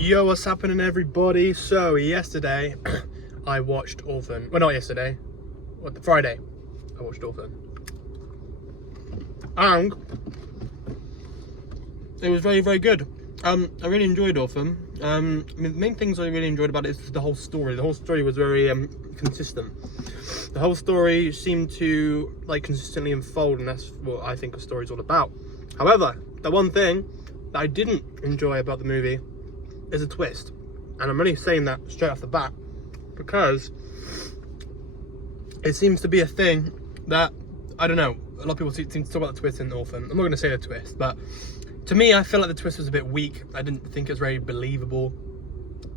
Yo, what's happening, everybody? So yesterday I watched Orphan. Well, not yesterday. Friday I watched Orphan, and it was very, very good. I really enjoyed Orphan. I mean, the main things I really enjoyed about it is the whole story. The whole story was very consistent. The whole story seemed to consistently unfold, and that's what I think a story's all about. However, the one thing that I didn't enjoy about the movie is a twist, and I'm only saying that straight off the bat because it seems to be a thing that, I don't know, a lot of people seem to talk about the twist in Orphan. I'm not going to say the twist, but to me, I feel like the twist was a bit weak. I didn't think it was very believable,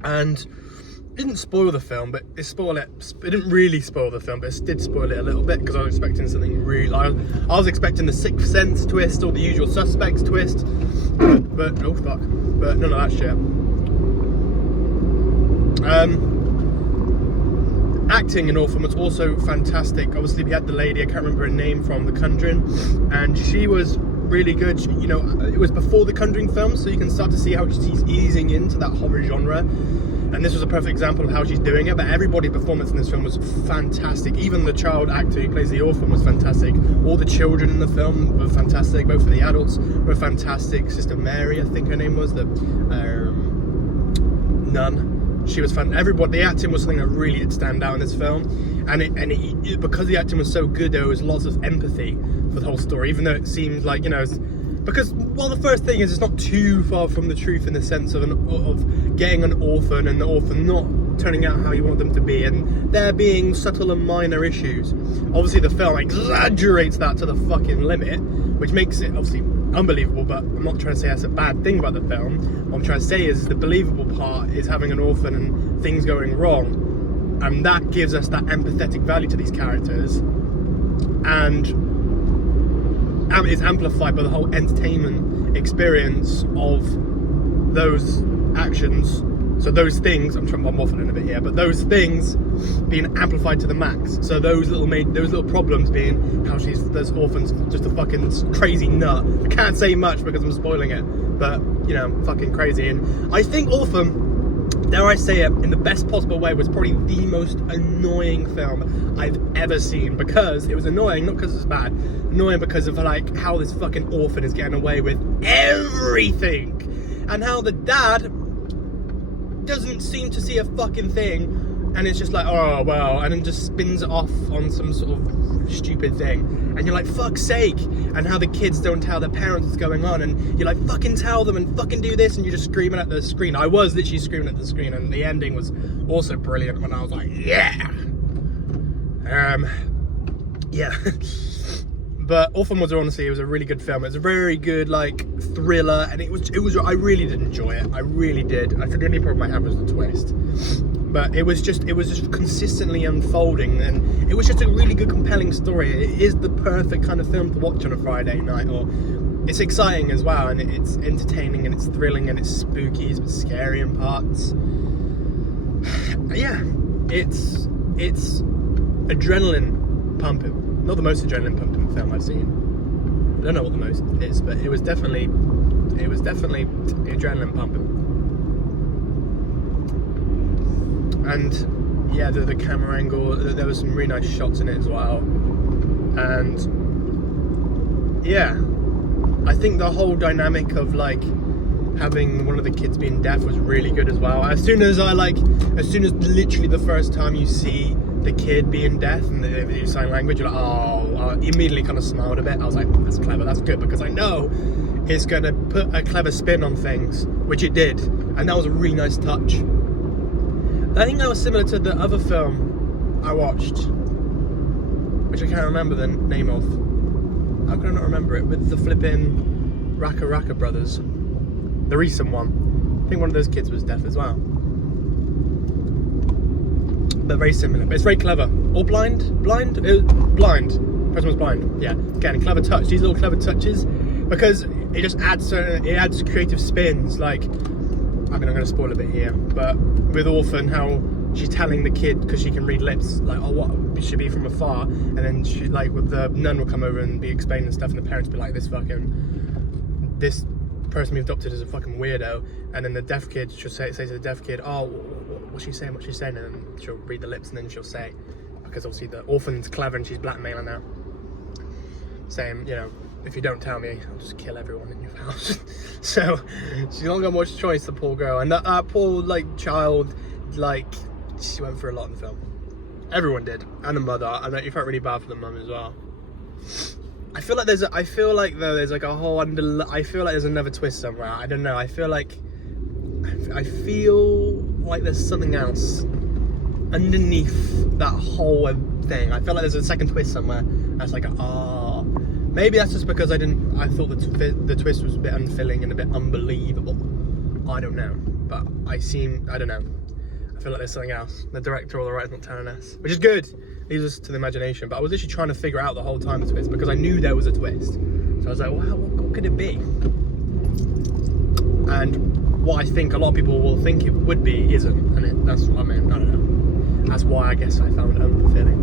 and it didn't spoil the film, but it didn't really spoil the film, but it did spoil it a little bit because I was expecting something really. I was expecting the Sixth Sense twist or the Usual Suspects twist, but oh fuck, but none of that shit. Acting in Orphan was also fantastic. Obviously, we had the lady, I can't remember her name, from The Conjuring, and she was really good. You know, it was before the Conjuring film, so you can start to see how she's easing into that horror genre, and this was a perfect example of how she's doing it. But everybody's performance in this film was fantastic. Even the child actor who plays the orphan was fantastic. All the children in the film were fantastic. Both of the adults were fantastic. Sister Mary, I think her name was, the nun. She was fun. Everybody, the acting was something that really did stand out in this film, and because the acting was so good, there was lots of empathy for the whole story, even though it seemed like, you know, because, well, the first thing is it's not too far from the truth in the sense of getting an orphan and the orphan not turning out how you want them to be, and there being subtle and minor issues. Obviously, the film exaggerates that to the fucking limit, which makes it obviously unbelievable, but I'm not trying to say that's a bad thing about the film. What I'm trying to say is the believable part is having an orphan and things going wrong, and that gives us that empathetic value to these characters, and it's amplified by the whole entertainment experience of those actions. So those things, I'm waffling a bit here, but those things being amplified to the max. So those little problems being how this orphan's just a fucking crazy nut. I can't say much because I'm spoiling it, but, you know, fucking crazy. And I think Orphan, dare I say it, in the best possible way, was probably the most annoying film I've ever seen, because it was annoying, not because it's bad, annoying because of how this fucking orphan is getting away with everything, and how the dad doesn't seem to see a fucking thing, and it's just like, oh well, and then just spins it off on some sort of stupid thing, and you're like, fuck's sake. And how the kids don't tell their parents what's going on, and you're like, fucking tell them and fucking do this, and you're just screaming at the screen. I was literally screaming at the screen, and the ending was also brilliant when I was like, yeah. Yeah. But Orphan was, honestly, it was a really good film. It was a very good thriller, and it was I really did enjoy it. I really did. I think the only problem I had was the twist, but it was just consistently unfolding, and it was just a really good, compelling story. It is the perfect kind of film to watch on a Friday night, or it's exciting as well, and it's entertaining, and it's thrilling, and it's spooky, it's scary in parts. Yeah, it's adrenaline pumping. Not the most adrenaline pumping film I've seen. I don't know what the most is, but it was definitely adrenaline pumping. And yeah, the camera angle, there was some really nice shots in it as well. And yeah, I think the whole dynamic of having one of the kids being deaf was really good as well. As soon as literally the first time you see the kid being deaf and they do sign language, you're like, oh, I immediately kind of smiled a bit. I was like, that's clever, that's good, because I know it's going to put a clever spin on things, which it did, and that was a really nice touch. I think that was similar to the other film I watched, which I can't remember the name of. How can I not remember it? With the flipping Raka brothers, the recent one. I think one of those kids was deaf as well. But very similar, but it's very clever. Or blind. Person was blind. Yeah, again, clever touch. These little clever touches, because it just adds creative spins. I mean, I'm going to spoil a bit here, but with Orphan, how she's telling the kid, because she can read lips, oh, what it should be from afar, and then she with the nun will come over and be explaining stuff, and the parents be like, this person we've adopted is a fucking weirdo, and then the deaf kid she'll say to the deaf kid, oh, what's she saying, and then she'll read the lips and then she'll say, because obviously the orphan's clever and she's blackmailing now, saying, you know, if you don't tell me, I'll just kill everyone in your house. So she's not got much choice, the poor girl, and that poor like child, like she went through a lot in the film. Everyone did, and the mother, and you felt really bad for the mum as well. I feel like there's like a whole I feel like there's another twist somewhere. I don't know. I feel like there's something else underneath that whole thing. I feel like there's a second twist somewhere. That's like, maybe that's just because I thought the twist was a bit unfilling and a bit unbelievable. I don't know, but I don't know. I feel like there's something else. The director or the writer's not telling us, which is good. Leaves us to the imagination. But I was literally trying to figure out the whole time the twist, because I knew there was a twist. So I was like, wow, what could it be? And what I think a lot of people will think it would be isn't, and that's what I mean. I don't know. That's why I guess I found it unfulfilling.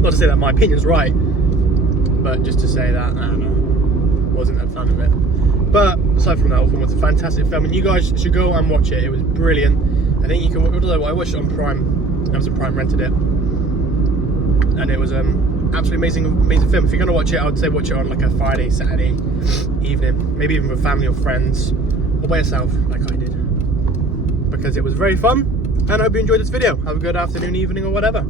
Not to say that my opinion's right, but just to say that, I don't know, wasn't a fan of it. But aside from that, Orphan was a fantastic film, and you guys should go and watch it. It was brilliant. I think you can. I watched it on Prime. Amazon Prime rented it, and it was absolutely amazing film. If you're gonna watch it, I would say watch it on like a Friday, Saturday evening, maybe even with family or friends, or by yourself, like I did, because it was very fun. And I hope you enjoyed this video. Have a good afternoon, evening, or whatever.